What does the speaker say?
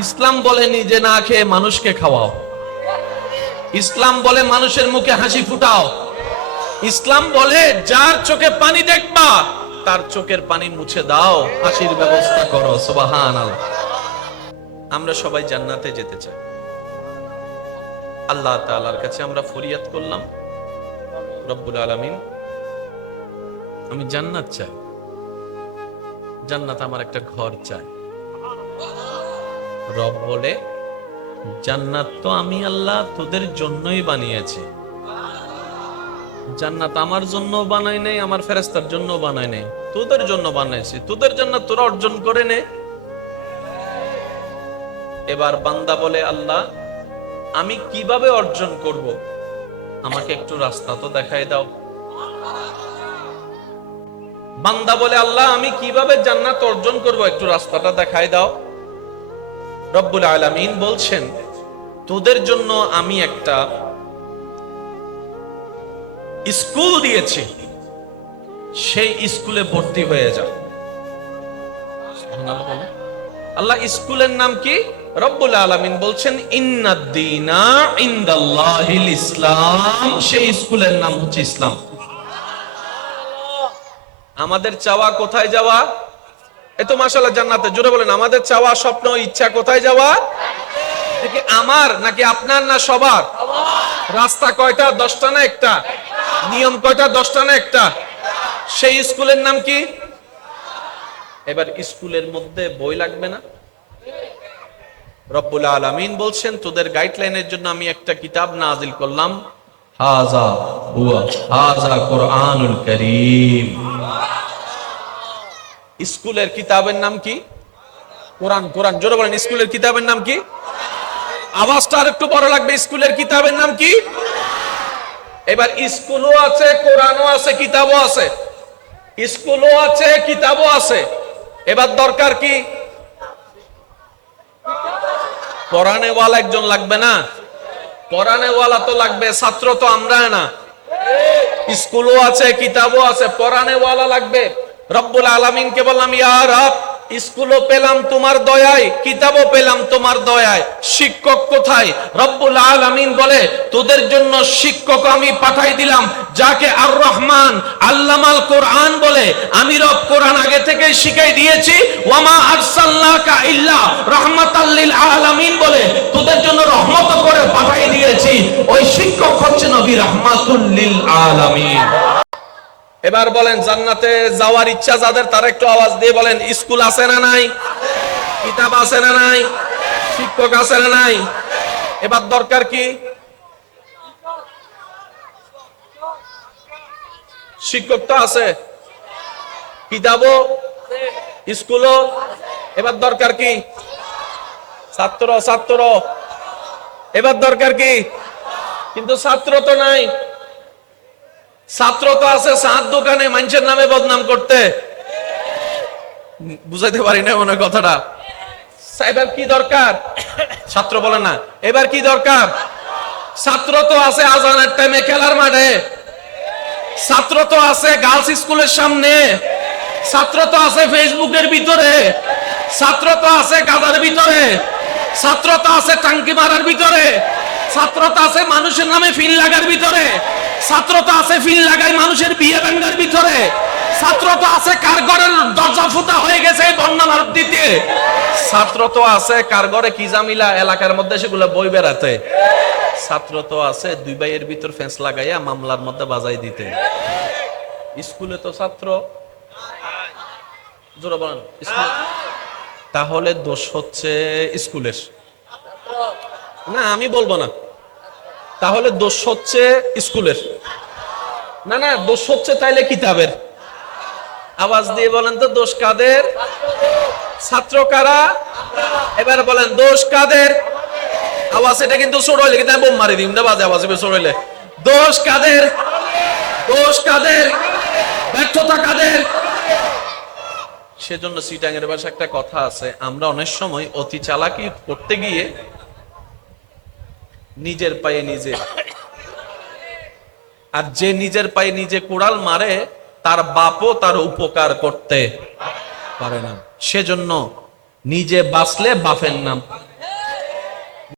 ইসলাম বলে নিজে না খেয়ে মানুষকে খাওয়াও। ইসলাম বলে মানুষের মুখে হাসি ফুটাও। ইসলাম বলে যার চোখে পানি দেখবা তার চোখের পানি মুছে দাও, হাসির ব্যবস্থা করো। সুবহানাল্লাহ। আমরা সবাই জান্নাতে যেতে চাই। আল্লাহ তাআলার কাছে আমরা ফরিয়াদ করলাম, রব্বুল আলামিন আমি জান্নাত চাই, জান্নাত আমার একটা ঘর চাই। রব বলে জান্নাত তো আমি আল্লাহ তোদের জন্যই বানিয়েছি। জান্নাত আমার জন্য বানাই নাই, আমার ফেরেশতার জন্য বানাই নাই, তোদের জন্য বানাইছি। তোদের জান্নাত তোরা অর্জন করে নে। এবার বান্দা বলে আল্লাহ আমি কিভাবে অর্জন করব, আমাকে একটু রাস্তা তো দেখাই দাও। বান্দা বলে আল্লাহ আমি কিভাবে জান্নাত অর্জন করব, একটু রাস্তাটা দেখাই দাও। রব্বুল আলামিন বলছেন তোদের জন্য আমি একটা স্কুল দিয়েছি, সেই স্কুলে ভর্তি হয়ে যা। আল্লাহ স্কুলের নাম কি? রব্বুল আলামিন বলছেন ইন্নাদ-দীনা ইনদাল্লাহিল ইসলাম, সেই স্কুলের নাম হচ্ছে ইসলাম। আমাদের চাওয়া কোথায় যাওয়া? এ তো মাশাআল্লাহ জান্নাতে। জোরে বলেন আমাদের চাওয়া, স্বপ্ন, ইচ্ছা কোথায় যাওয়া? নাকি আমার, নাকি আপনার, না সবার? রাস্তা কয়টা? 10টা না একটা? নিয়ম কয়টা? 10টা না একটা? সেই স্কুলের নাম কি? এবার স্কুলের মধ্যে বই লাগবে না? রব্বুল আলামিন বলছেন তোদের গাইডলাইনের জন্য আমি একটা কিতাব নাজিল করলাম, হাযা হুয়া হাযা কুরআনুল কারীম। স্কুলের কিতাবের নাম কি? কোরআন। কোরআন। জোরে বলেন স্কুলের কিতাবের নাম কি? আওয়াজটা আর একটু বড় লাগবে। স্কুলের কিতাবের নাম কি? এবার স্কুলও আছে, কোরআনও আছে, কিতাবও আছে। স্কুলও আছে, কিতাবও আছে। এবার দরকার কি? পড়ানেওয়ালা একজন লাগবে না? পড়ানেওয়ালা তো লাগবে, ছাত্র তো আমরা না। স্কুলও আছে, কিতাবও আছে, পড়ানেওয়ালা লাগবে। রব্বুল আলামিনকে বললাম ইয়া রব স্কুলও পেলাম তোমার দয়ায়, কিতাবও পেলাম তোমার দয়ায়, শিক্ষক কোথায়? রব্বুল আলামিন বলে তোদের জন্য শিক্ষক আমি পাঠাই দিলাম, যাকে আর রহমান আল্লামাল কোরআন বলে। আমি রব কোরআন আগে থেকে শিখাই দিয়েছি। ওয়ামা আরসালনাকা ইল্লা রাহমাতাল লিল আলামিন বলে তোদের জন্য রহমত করে পাঠাই দিয়েছি। ওই শিক্ষক হচ্ছে নবী রাহমাতুল লিল আলামিন। এবার বলেন জান্নাতে যাওয়ার ইচ্ছা যাদের, তারা একটু আওয়াজ দিয়ে বলেন স্কুল আছে না নাই? কিতাব আছে না নাই? শিক্ষক আছে না নাই? এবার দরকার কি? শিক্ষক তো আছে, কিতাবও, স্কুলও। এবার দরকার কি? ছাত্র। ছাত্র। এবার দরকার কি? কিন্তু ছাত্র তো নাই। ছাত্র তো আছে চাঁদ দোকানে মানুষের নামে বদনাম করতে। বুঝাইতে পারি না মনে কথাটা। এবার কি দরকার? ছাত্র বলে না। এবার কি দরকার? ছাত্র তো আছে আজানের টাইমে খেলার মাঠে। ছাত্র তো আছে গার্লস স্কুলের সামনে। ছাত্র তো আছে ফেসবুকের ভিতরে। ছাত্র তো আছে গাদার ভিতরে। ছাত্র তো আছে টাঙ্কি মারার ভিতরে। ছাত্র তো আছে মানুষের নামে ফিল লাগার ভিতরে। ছাত্র তো আছে ফিল লাগাই মানুষের বিয়ে ভাঙার ভিতরে। ছাত্র তো আছে কার ঘরের দরজা ফুটা হয়ে গেছে বন্যার দিতে। ছাত্র তো আছে কার ঘরে কি জামিলা এলাকার মধ্যে সেগুলো বই বেড়াতে। ছাত্র তো আছে দুই ভাইয়ের ভিতর ফেন্স লাগাইয়া মামলার মধ্যে বাজাই দিতে। স্কুলে তো ছাত্র। জোরে বলেন তাহলে দোষ হচ্ছে স্কুলের না? আমি বলবো না। তাহলে দোষ হচ্ছে স্কুলের না? না, দোষ হচ্ছে তাইলে কিতাবের। আওয়াজ দিয়ে বলেন তো দোষ কাদের? ছাত্র কারা? এবার বলেন দোষ কাদের? আওয়াজ এটা কিন্তু ছোট হইলে কিন্তু বোম মারি দিম না, বাজে আওয়াজ ছোট হইলে। দোষ কাদের? দোষ কাদের? ব্যর্থতা কাদের? সেজন্য সিটাঙের ভাষা একটা কথা আছে, আমরা অনেক সময় অতি চালাকি করতে গিয়ে নিজের পায়ে নিজে, আর যে নিজের পায়ে নিজে কুড়াল মারে তার বাপও তার উপকার করতে পারে না। সেজন্য নিজে বাঁচলে বাপের নাম,